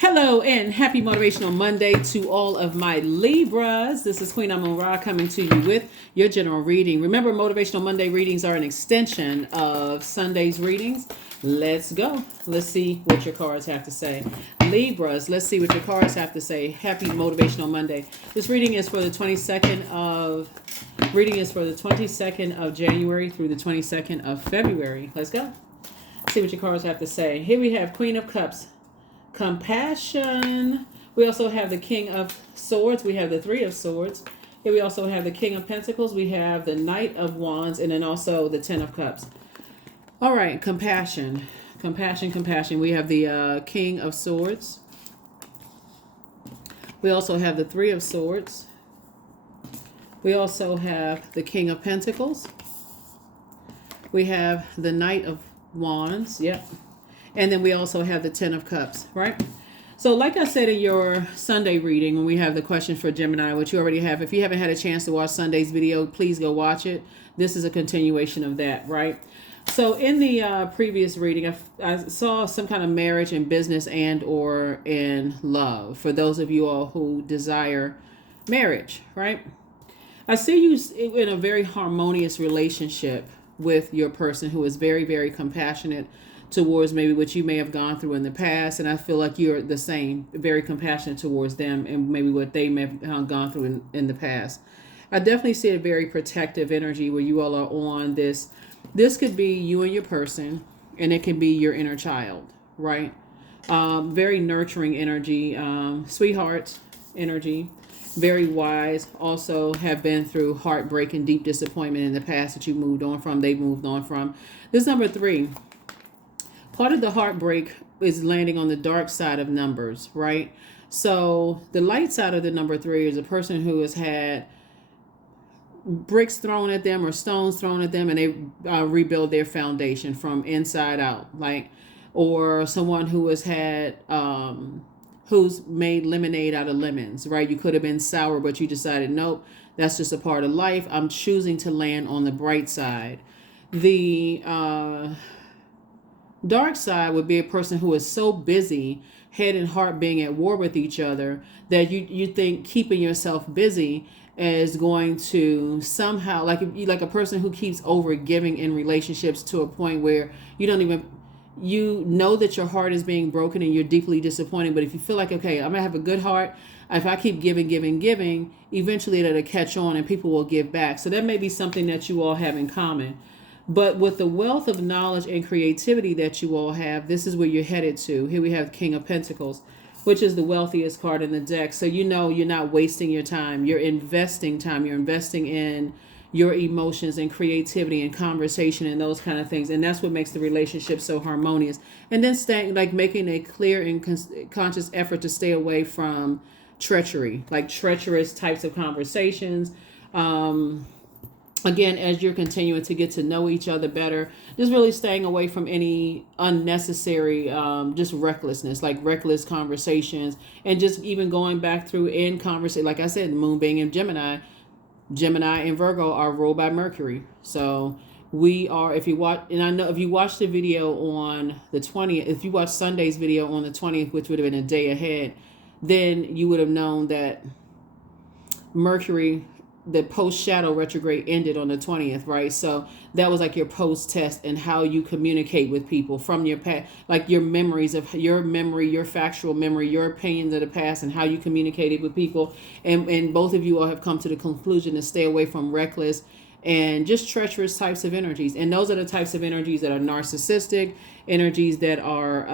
Hello and happy Motivational Monday to all of my Libras. This is Queen Amun Ra coming to you with your general reading. Remember, Motivational Monday readings are an extension of Sunday's readings. Let's go. Let's see what your cards have to say. Libras, let's see what your cards have to say. Happy Motivational Monday. This reading is for the 22nd of January through the 22nd of February. Let's go. See what your cards have to say. Here we have Queen of Cups. Compassion. We also have the King of Swords. We have the Three of Swords. Here we also have the King of Pentacles. We have the Knight of Wands, and then also the Ten of Cups. All right, compassion. Compassion. We have the King of Swords. We also have the Three of Swords. We also have the King of Pentacles. We have the Knight of Wands. Yep. And then we also have the Ten of Cups, right? So like I said in your Sunday reading, when we have the question for Gemini, which you already have, if you haven't had a chance to watch Sunday's video, please go watch it. This is a continuation of that, right? So in the previous reading, I saw some kind of marriage in business and or in love for those of you all who desire marriage, right? I see you in a very harmonious relationship with your person who is very, very compassionate towards maybe what you may have gone through in the past. And I feel like you're the same, very compassionate towards them and maybe what they may have gone through in the past. I definitely see a very protective energy where you all are on this. This could be you and your person, and it can be your inner child, right? Very nurturing energy, sweetheart energy, very wise, also have been through heartbreak and deep disappointment in the past that you moved on from, they moved on from. This number 3. Part of the heartbreak is landing on the dark side of numbers, right? So the light side of the number 3 is a person who has had bricks thrown at them or stones thrown at them, and they rebuild their foundation from inside out, like, or someone who has had who's made lemonade out of lemons, right? You could have been sour, but you decided, nope, that's just a part of life. I'm choosing to land on the bright side. The dark side would be a person who is so busy, head and heart being at war with each other, that you think keeping yourself busy is going to somehow, like a person who keeps over giving in relationships to a point where you know that your heart is being broken and you're deeply disappointed. But if you feel like, okay, I'm gonna have a good heart, if I keep giving, eventually that'll catch on and people will give back. So that may be something that you all have in common. But with the wealth of knowledge and creativity that you all have, this is where you're headed to. Here we have King of Pentacles, which is the wealthiest card in the deck. So you know you're not wasting your time. You're investing time. You're investing in your emotions and creativity and conversation and those kind of things. And that's what makes the relationship so harmonious. And then making a clear and conscious effort to stay away from treachery, like treacherous types of conversations. Again, as you're continuing to get to know each other better, just really staying away from any unnecessary, just recklessness, like reckless conversations, and just even going back through in conversation. Like I said, Moon being in Gemini and Virgo are ruled by Mercury. So we are, if you watch, and I know if you watched the video on the 20th, if you watched Sunday's video on the 20th, which would have been a day ahead, then you would have known that Mercury, the post shadow retrograde, ended on the 20th, right? So that was like your post test and how you communicate with people from your past, like your memories of your memory, your factual memory, your opinions of the past, and how you communicated with people. And both of you all have come to the conclusion to stay away from reckless and just treacherous types of energies. And those are the types of energies that are narcissistic, energies that are,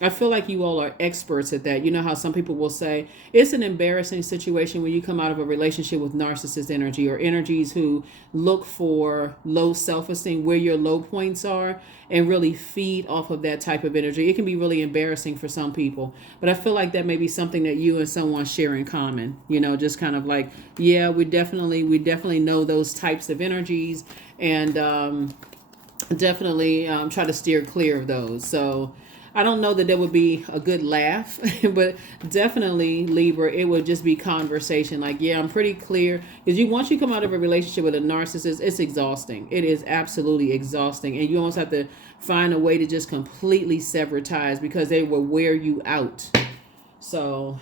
I feel like you all are experts at that. You know how some people will say it's an embarrassing situation when you come out of a relationship with narcissist energy, or energies who look for low self-esteem, where your low points are, and really feed off of that type of energy. It can be really embarrassing for some people, but I feel like that may be something that you and someone share in common, just kind of like, yeah, we definitely know those types of energies, and definitely try to steer clear of those. So I don't know that there would be a good laugh, but definitely, Libra, it would just be conversation. Like, yeah, I'm pretty clear. Because once you come out of a relationship with a narcissist, it's exhausting. It is absolutely exhausting. And you almost have to find a way to just completely sever ties, because they will wear you out. So,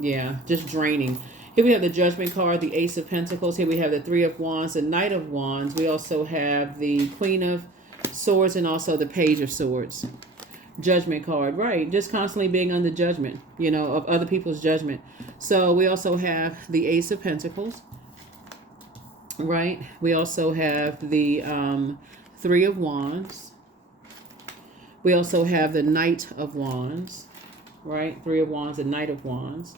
yeah, just draining. Here we have the Judgment card, the Ace of Pentacles. Here we have the Three of Wands, the Knight of Wands. We also have the Queen of Swords and also the Page of Swords. Judgment card, right? Just constantly being under judgment, you know, of other people's judgment. So we also have the Ace of Pentacles, right? We also have the Three of Wands. We also have the Knight of Wands, right? Three of Wands and Knight of Wands.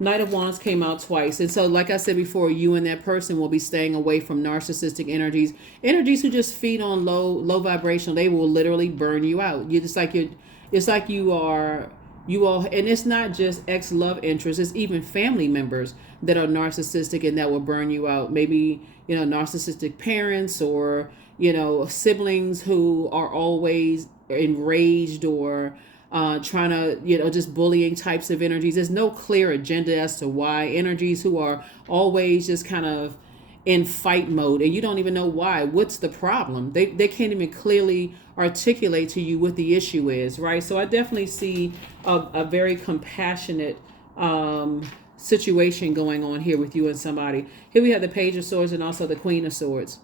Knight of Wands came out twice. And so, like I said before, you and that person will be staying away from narcissistic energies. Energies who just feed on low vibrational. They will literally burn you out. It's like you all, and it's not just ex-love interests, it's even family members that are narcissistic and that will burn you out. Maybe, you know, narcissistic parents or, you know, siblings who are always enraged or trying to, you know, just bullying types of energies. There's no clear agenda as to why. Energies who are always just kind of in fight mode and you don't even know why. What's the problem? They can't even clearly articulate to you what the issue is, right? So I definitely see a very compassionate situation going on here with you and somebody. Here we have the Page of Swords and also the Queen of Swords.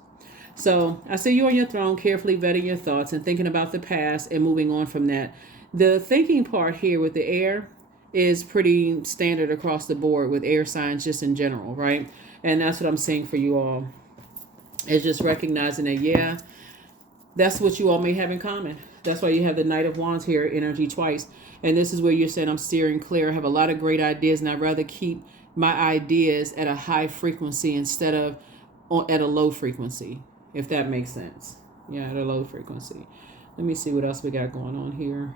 So I see you on your throne, carefully vetting your thoughts and thinking about the past and moving on from that. The thinking part here with the air is pretty standard across the board with air signs just in general, right? And that's what I'm saying for you all. It's just recognizing that, yeah, that's what you all may have in common. That's why you have the Knight of Wands here, energy twice. And this is where you're saying, I'm steering clear. I have a lot of great ideas, and I'd rather keep my ideas at a high frequency instead of at a low frequency, if that makes sense. Yeah, at a low frequency. Let me see what else we got going on here.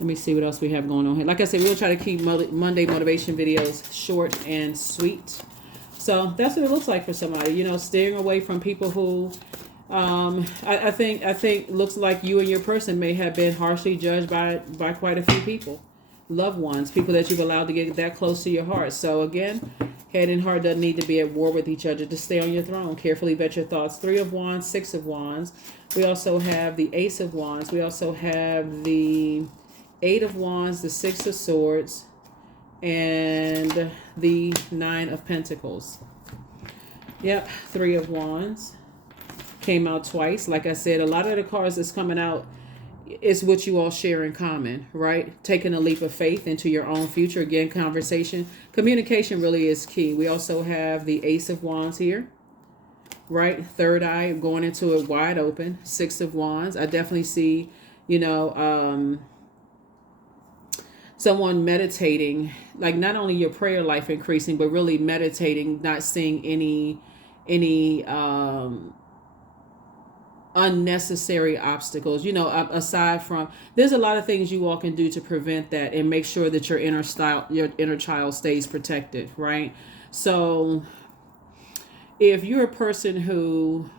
Let me see what else we have going on here. Like I said, we'll try to keep Monday motivation videos short and sweet. So that's what it looks like for somebody, you know, steering away from people who, I think looks like you and your person may have been harshly judged by quite a few people, loved ones, people that you've allowed to get that close to your heart. So again, head and heart doesn't need to be at war with each other to stay on your throne. Carefully vet your thoughts. Three of Wands, Six of Wands. We also have the Ace of Wands. We also have the Eight of Wands, the Six of Swords, and the Nine of Pentacles. Yep, Three of Wands came out twice. Like I said, a lot of the cards that's coming out is what you all share in common, right? Taking a leap of faith into your own future. Again, conversation. Communication really is key. We also have the Ace of Wands here, right? Third eye, going into it wide open. Six of Wands. I definitely see, you know, someone meditating, like not only your prayer life increasing, but really meditating, not seeing any unnecessary obstacles, you know, aside from, there's a lot of things you all can do to prevent that and make sure that your inner child stays protected, right? So if you're a person who,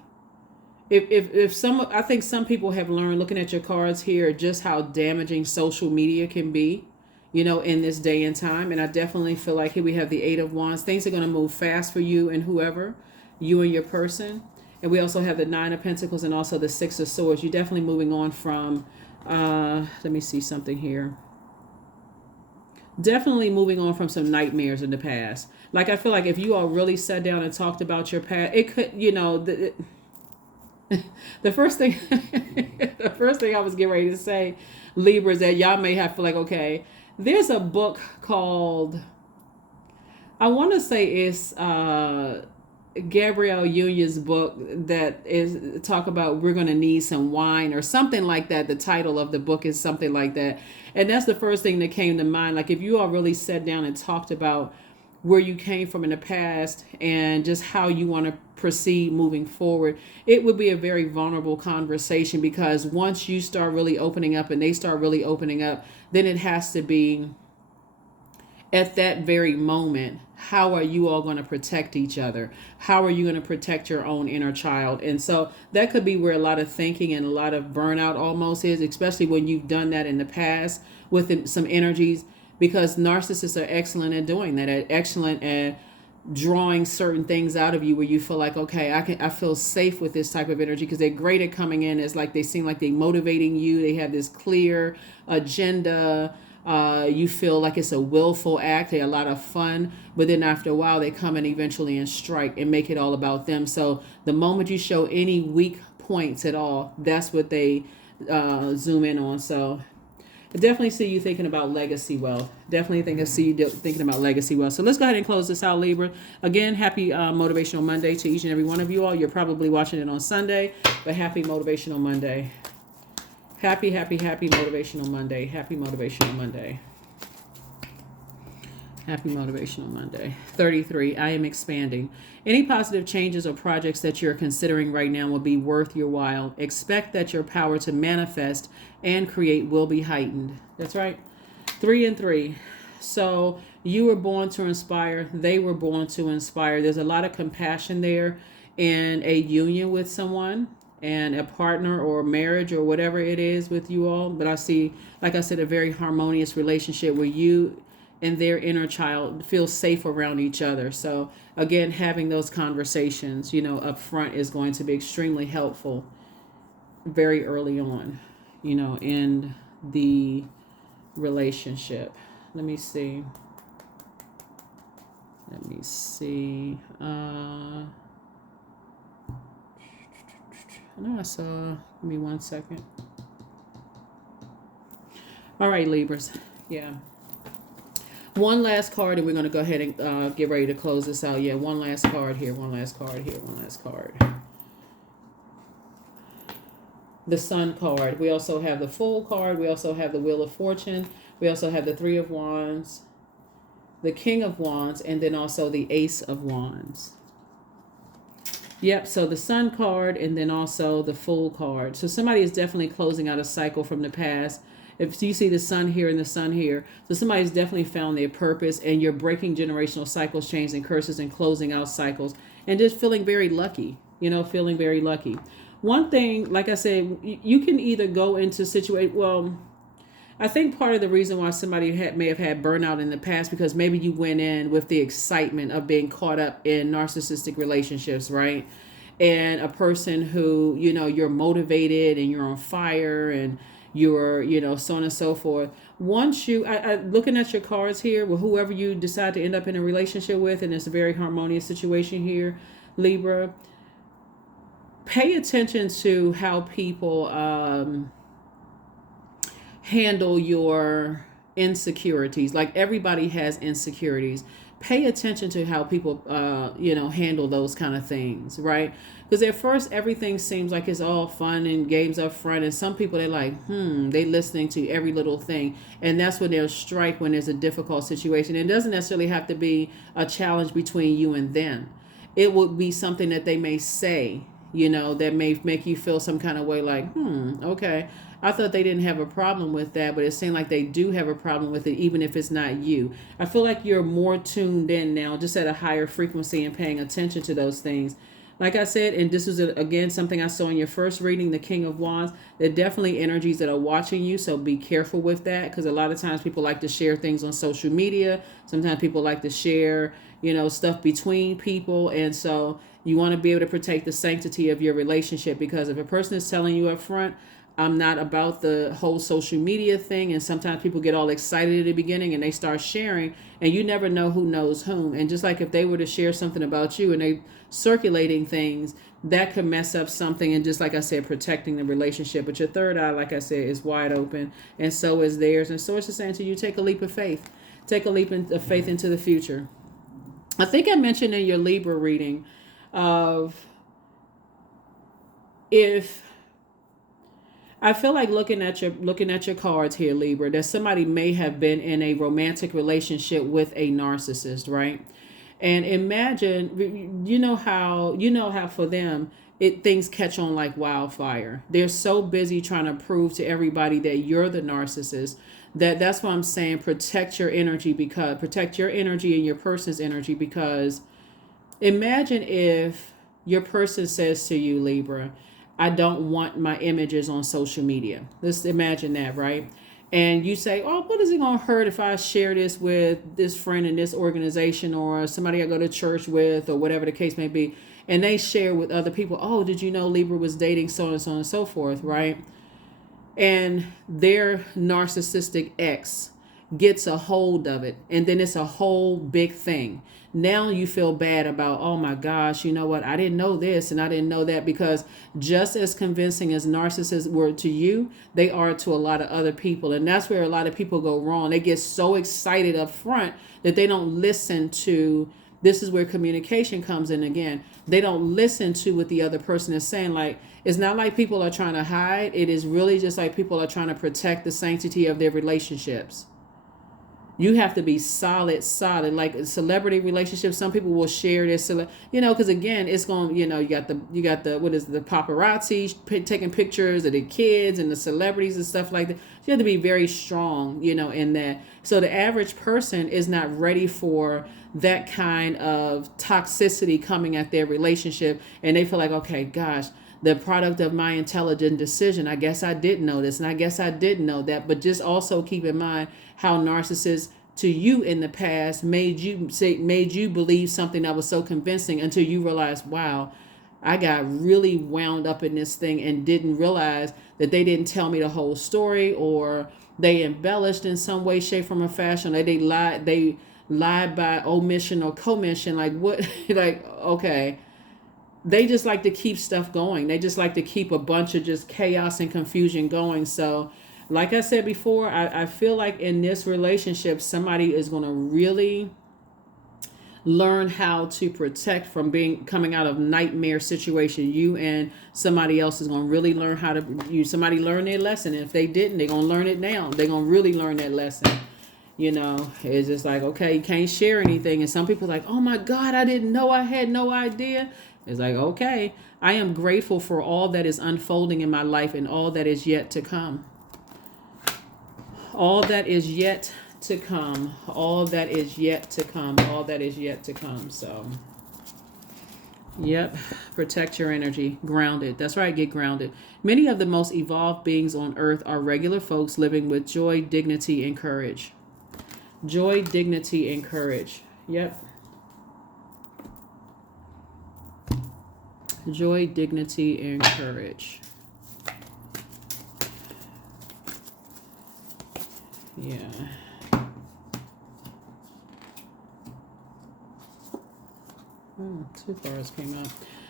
I think some people have learned, looking at your cards here, just how damaging social media can be, you know, in this day and time. And I definitely feel like here we have the Eight of Wands. Things are going to move fast for you and whoever, you and your person. And we also have the Nine of Pentacles and also the Six of Swords. You're definitely moving on from, let me see something here. Definitely moving on from some nightmares in the past. Like, I feel like if you all really sat down and talked about your past, it could, you know, the first thing, the first thing I was getting ready to say, Libra, is that y'all may have feel like, okay, there's a book called, I want to say it's Gabrielle Union's book that is talk about we're going to need some wine or something like that. The title of the book is something like that. And that's the first thing that came to mind. Like, if you all really sat down and talked about where you came from in the past and just how you want to proceed moving forward, it would be a very vulnerable conversation, because once you start really opening up and they start really opening up, then it has to be at that very moment, how are you all going to protect each other? How are you going to protect your own inner child? And so that could be where a lot of thinking and a lot of burnout almost is, especially when you've done that in the past with some energies, because narcissists are excellent at doing that, excellent at drawing certain things out of you where you feel like, okay, I feel safe with this type of energy, because they're great at coming in as like, they seem like they're motivating you. They have this clear agenda. You feel like it's a willful act. They're a lot of fun, but then after a while, they come in eventually and strike and make it all about them. So the moment you show any weak points at all, that's what they zoom in on. So I definitely see you thinking about legacy wealth. Definitely see you thinking about legacy wealth. So let's go ahead and close this out, Libra. Again, happy Motivational Monday to each and every one of you all. You're probably watching it on Sunday, but happy Motivational Monday. Happy Motivational Monday. Happy Motivational Monday. Happy Motivational Monday. 33. I am expanding. Any positive changes or projects that you're considering right now will be worth your while. Expect that your power to manifest and create will be heightened. That's right. 3 and 3. So you were born to inspire. They were born to inspire. There's a lot of compassion there in a union with someone and a partner or marriage or whatever it is with you all. But I see, like I said, a very harmonious relationship where you and their inner child feel safe around each other. So again, having those conversations, up front is going to be extremely helpful very early on, in the relationship. Let me see. I know I saw, give me 1 second. All right, Libras. Yeah. One last card, and we're going to go ahead and get ready to close this out. Yeah, one last card here, one last card here, one last card. The Sun card. We also have the Fool card. We also have the Wheel of Fortune. We also have the Three of Wands, the King of Wands, and then also the Ace of Wands. Yep, so the Sun card and then also the Fool card. So somebody is definitely closing out a cycle from the past. If you see the Sun here and the Sun here, so somebody's definitely found their purpose, and you're breaking generational cycles, chains, and curses, and closing out cycles, and just feeling very lucky, feeling very lucky. One thing, like I said, you can either go into I think part of the reason why somebody may have had burnout in the past, because maybe you went in with the excitement of being caught up in narcissistic relationships, right? And a person who, you're motivated and you're on fire and you're, so on and so forth. Once looking at your cards here, with whoever you decide to end up in a relationship with, and it's a very harmonious situation here, Libra, pay attention to how people handle your insecurities. Like, everybody has insecurities. Pay attention to how people, handle those kind of things, right? Because at first, everything seems like it's all fun and games up front. And some people, they're like, they listening to every little thing. And that's when they'll strike when there's a difficult situation. It doesn't necessarily have to be a challenge between you and them. It would be something that they may say, that may make you feel some kind of way, like, okay. I thought they didn't have a problem with that, but it seemed like they do have a problem with it, even if it's not you. I feel like you're more tuned in now, just at a higher frequency, and paying attention to those things. Like I said, and this was, again, something I saw in your first reading, the King of Wands. There are definitely energies that are watching you, so be careful with that, because a lot of times people like to share things on social media. Sometimes people like to share, stuff between people, and so you want to be able to protect the sanctity of your relationship, because if a person is telling you up front, I'm not about the whole social media thing, and sometimes people get all excited at the beginning and they start sharing, and you never know who knows whom. And just like if they were to share something about you and they circulating things, that could mess up something. And just like I said, protecting the relationship. But your third eye, like I said, is wide open, and so is theirs. And so it's just saying to you, take a leap of faith. Take a leap of faith into the future. I think I mentioned in your Libra reading of if I feel like looking at your cards here, Libra, that somebody may have been in a romantic relationship with a narcissist, right? And imagine, how for them, things catch on like wildfire. They're so busy trying to prove to everybody that you're the narcissist. That's why I'm saying protect your energy and your person's energy, because imagine if your person says to you, Libra, I don't want my images on social media. Let's imagine that, right? And you say, oh, what is it going to hurt if I share this with this friend in this organization or somebody I go to church with or whatever the case may be. And they share with other people, oh, did you know Libra was dating so and so and so forth, right? And their narcissistic ex gets a hold of it, and then it's a whole big thing. Now you feel bad about, oh my gosh, you know what? I didn't know this and I didn't know that, because just as convincing as narcissists were to you, they are to a lot of other people. And that's where a lot of people go wrong. They get so excited up front that they don't listen to, this is where communication comes in again. They don't listen to what the other person is saying. Like, it's not like people are trying to hide. It is really just like people are trying to protect the sanctity of their relationships. You have to be solid. Like celebrity relationships, some people will share this, because again, it's going, you got the what is the paparazzi taking pictures of the kids and the celebrities and stuff like that. You have to be very strong, in that. So the average person is not ready for that kind of toxicity coming at their relationship, and they feel like, okay, gosh, the product of my intelligent decision. I guess I didn't know this, and I guess I didn't know that. But just also keep in mind how narcissists to you in the past made you believe something that was so convincing until you realize, wow, I got really wound up in this thing and didn't realize that they didn't tell me the whole story, or they embellished in some way, shape, form, or fashion. Like they lied by omission or commission. Like what? Like, okay. They just like to keep stuff going. They just like to keep a bunch of just chaos and confusion going. So like I said before, I feel like in this relationship, somebody is going to really learn how to protect from coming out of nightmare situation. You and somebody else is going to really learn how to, somebody learn their lesson. And if they didn't, they're going to learn it now. They're going to really learn that lesson. It's just like, okay, you can't share anything. And some people are like, oh my God, I didn't know, I had no idea. It's like, okay, I am grateful for all that is unfolding in my life and all that is yet to come. All that is yet to come. All that is yet to come. All that is yet to come. So, yep. Protect your energy. Grounded. That's right. Get grounded. Many of the most evolved beings on earth are regular folks living with joy, dignity, and courage. Joy, dignity, and courage. Yep. Joy, dignity, and courage. Yeah. Two cards came out.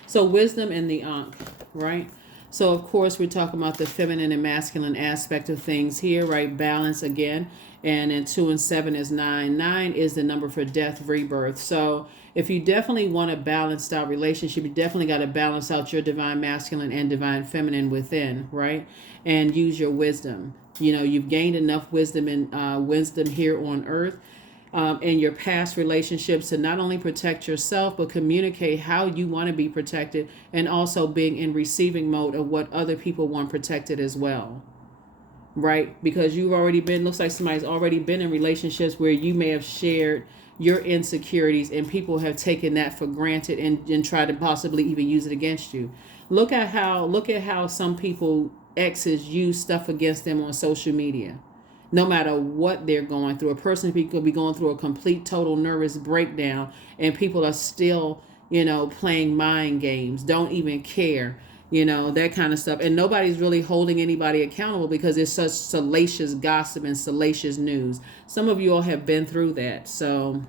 So wisdom and the Ankh, right? So of course we're talking about the feminine and masculine aspect of things here, right? Balance again. And then 2 and 7 is 9. 9 is the number for death, rebirth. So if you definitely want a balanced out relationship, you definitely got to balance out your divine masculine and divine feminine within, right? And use your wisdom. You've gained enough wisdom and wisdom here on earth in your past relationships to not only protect yourself, but communicate how you want to be protected, and also being in receiving mode of what other people want protected as well. Right? Because you've already looks like somebody's already been in relationships where you may have shared your insecurities and people have taken that for granted and tried to possibly even use it against you. Look at how some people, exes, use stuff against them on social media. No matter what they're going through, a person could be going through a complete, total nervous breakdown, and people are still, playing mind games, don't even care, that kind of stuff. And nobody's really holding anybody accountable because it's such salacious gossip and salacious news. Some of you all have been through that. So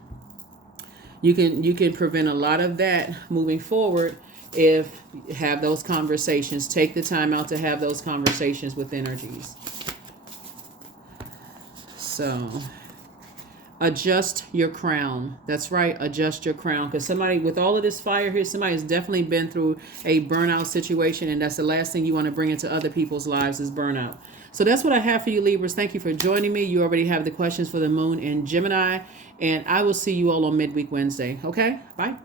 you can prevent a lot of that moving forward if you have those conversations. Take the time out to have those conversations with energies. So adjust your crown. That's right. Adjust your crown. Because somebody with all of this fire here, somebody has definitely been through a burnout situation. And that's the last thing you want to bring into other people's lives is burnout. So that's what I have for you, Libras. Thank you for joining me. You already have the questions for the moon in Gemini. And I will see you all on Midweek Wednesday. Okay? Bye.